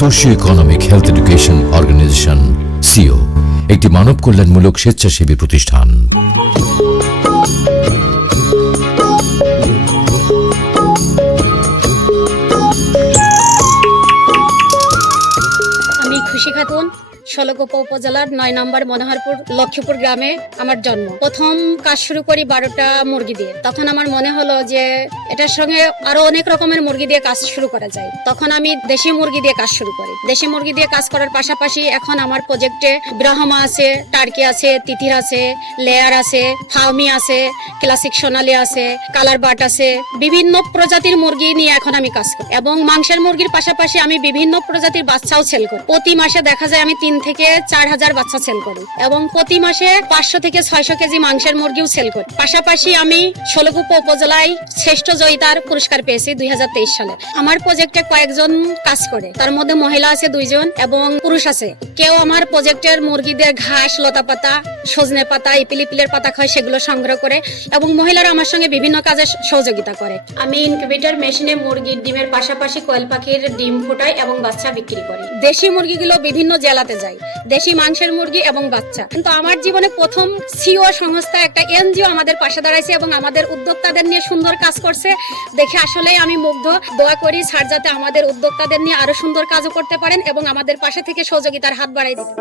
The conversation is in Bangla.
Socio economic health education organisation সিও একটি মানব কল্যাণমূলক স্বেচ্ছাসেবী প্রতিষ্ঠান। আমি খুশি খাতুন, শোলকুপা উপজেলার 9 নম্বর মনোহরপুর লক্ষ্মীপুর গ্রামে আমার জন্ম। প্রথম কাজ শুরু করি 12টা মুরগি দিয়ে। তখন আমার মনে হলো যে এটার সঙ্গে আরো অনেক রকমের মুরগি দিয়ে কাজ শুরু করা যায়। তখন আমি দেশি মুরগি দিয়ে কাজ শুরু করি। দেশি মুরগি দিয়ে কাজ করার পাশাপাশি এখন আমার প্রজেক্টে ব্রাহ্মা আছে, টার্কি আছে, তিতির আছে, লেয়ার আছে, ফাউমি আছে, ক্লাসিক সোনালী আছে, কালার বাট আছে, বিভিন্ন প্রজাতির মুরগি নিয়ে এখন আমি কাজ করি। এবং মাংসের মুরগির পাশাপাশি আমি বিভিন্ন প্রজাতির বাচ্চাও সেল করি। প্রতি মাসে দেখা যায় আমি 3 থেকে 4,000 বাচ্চা সেল করি এবং প্রতি মাসে 500 থেকে 600 কেজি মাংসের মুরগিও সেল করি। পাশাপাশি আমি শোলকুপা উপজেলায় শ্রেষ্ঠ জয়িতার পুরস্কার পেয়েছি 2023 সালে। আমার প্রজেক্টে কয়েকজন কাজ করে, তার মধ্যে মহিলা আছে 2 জন এবং পুরুষ আছে। কেউ আমার প্রজেক্টের মুরগিদের ঘাস, লতা পাতা, সজনে পাতা, ইপিলিপিলের পাতা খায়, সেগুলো সংগ্রহ করে এবং মহিলারা আমার সঙ্গে বিভিন্ন কাজে সহযোগিতা করে। আমি ইনকিউবেটর মেশিনে মুরগির ডিমের পাশাপাশি কোয়েল পাখির ডিম ফোটাই এবং বাচ্চা বিক্রি করি। দেশি মুরগিগুলো বিভিন্ন জেলাতে যায়, দেশি মাংসের মুরগি এবং বাচ্চা। কিন্তু আমার জীবনে প্রথম সিও সংস্থা, একটা এনজিও আমাদের পাশে দাঁড়াইছে এবং আমাদের উদ্যোক্তাদের নিয়ে সুন্দর কাজ করছে দেখে আসলে আমি মুগ্ধ। দোয়া করি স্যার যাতে আমাদের উদ্যোক্তাদের নিয়ে আরো সুন্দর কাজও করতে পারেন এবং আমাদের পাশে থেকে সহযোগিতার হাত বাড়াই দিতে।